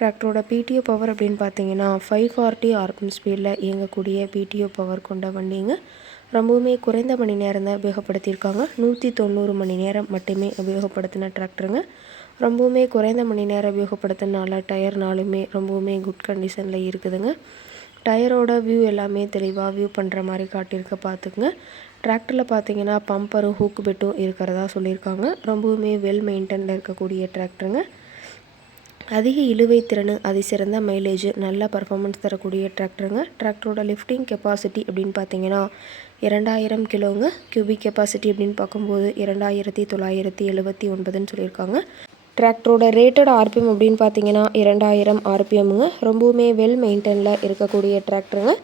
டிராக்டரோட PTO power அப்படின்னு பார்த்தீங்கன்னா ஃபைவ் ஃபார்ட்டி ஆர்பிஎம் ஸ்பீடில் இயங்கக்கூடிய பிடிஓ பவர் கொண்ட வண்டிங்க. ரொம்பவுமே குறைந்த மணி நேரம் தான் உபயோகப்படுத்தியிருக்காங்க. நூற்றி தொண்ணூறு மணி நேரம் மட்டுமே உபயோகப்படுத்தின டிராக்டருங்க ரொம்பவுமே குறைந்த மணி நேரம் உபயோகப்படுத்தினால டயர்னாலுமே ரொம்பவுமே குட் கண்டிஷனில் இருக்குதுங்க. டயரோட வியூ எல்லாமே தெளிவாக வியூ பண்ணுற மாதிரி காட்டியிருக்க பார்த்துக்குங்க. டிராக்டரில் பார்த்தீங்கன்னா பம்பரும் ஹூக்கு பெட்டும் இருக்கிறதா சொல்லியிருக்காங்க. ரொம்பவுமே வெல் மெயின்டெனில் இருக்கக்கூடிய டிராக்டருங்க அதிக இழுவை திறன் அதிசிறந்த மைலேஜ் நல்ல பர்ஃபார்மன்ஸ் தரக்கூடிய டிராக்டருங்க டிராக்டரோட லிஃப்டிங் கெப்பாசிட்டி அப்படின்னு பார்த்தீங்கன்னா இரண்டாயிரம் கிலோங்க. கியூபிக் கெப்பாசிட்டி அப்படின்னு பார்க்கும்போது இரண்டாயிரத்தி தொள்ளாயிரத்தி எழுபத்தி ஒன்பதுன்னு சொல்லியிருக்காங்க. டிராக்டரோட ரேட்டட் ஆர்பிஎம் அப்படின்னு பார்த்தீங்கன்னா இரண்டாயிரம் ஆர்பிஎம்முங்க ரொம்பவுமே வெல் மெயின்டெனில் இருக்கக்கூடிய டிராக்டருங்க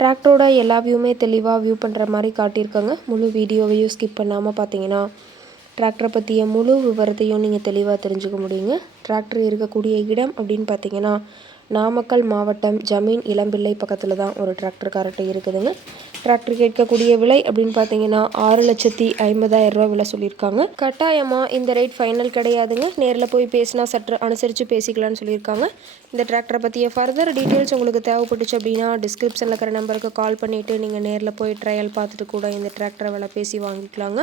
டிராக்டரோட எல்லா வியூமே தெளிவாக வியூ பண்ணுற மாதிரி காட்டியிருக்காங்க. முழு வீடியோவையும் ஸ்கிப் பண்ணாமல் பார்த்தீங்கன்னா டிராக்டரை பற்றிய முழு விவரத்தையும் நீங்கள் தெளிவாக தெரிஞ்சுக்க முடியுங்க. டிராக்டர் இருக்கக்கூடிய இடம் அப்படின்னு பார்த்தீங்கன்னா நாமக்கல் மாவட்டம் ஜமீன் இளம்பிள்ளை பக்கத்தில் தான் ஒரு டிராக்டர் கரெக்டு இருக்குதுங்க. டிராக்டர் கேட்கக்கூடிய விலை அப்படின்னு பார்த்தீங்கன்னா ஆறு லட்சத்தி ஐம்பதாயிரம் ரூபா விலை சொல்லியிருக்காங்க. கட்டாயமாக இந்த ரேட் ஃபைனல் கிடையாதுங்க. நேரில் போய் பேசினா சற்று அனுசரித்து பேசிக்கலாம்னு சொல்லியிருக்காங்க. இந்த டிராக்டரை பற்றிய ஃபர்தர் டீட்டெயில்ஸ் உங்களுக்கு தேவைப்பட்டுச்சு அப்படின்னா டிஸ்கிரிப்ஷனில் இருக்கிற நம்பருக்கு கால் பண்ணிவிட்டு நீங்கள் நேரில் போய் ட்ரையல் பார்த்துட்டு கூட இந்த டிராக்டரை விலை பேசி வாங்கிக்கலாங்க.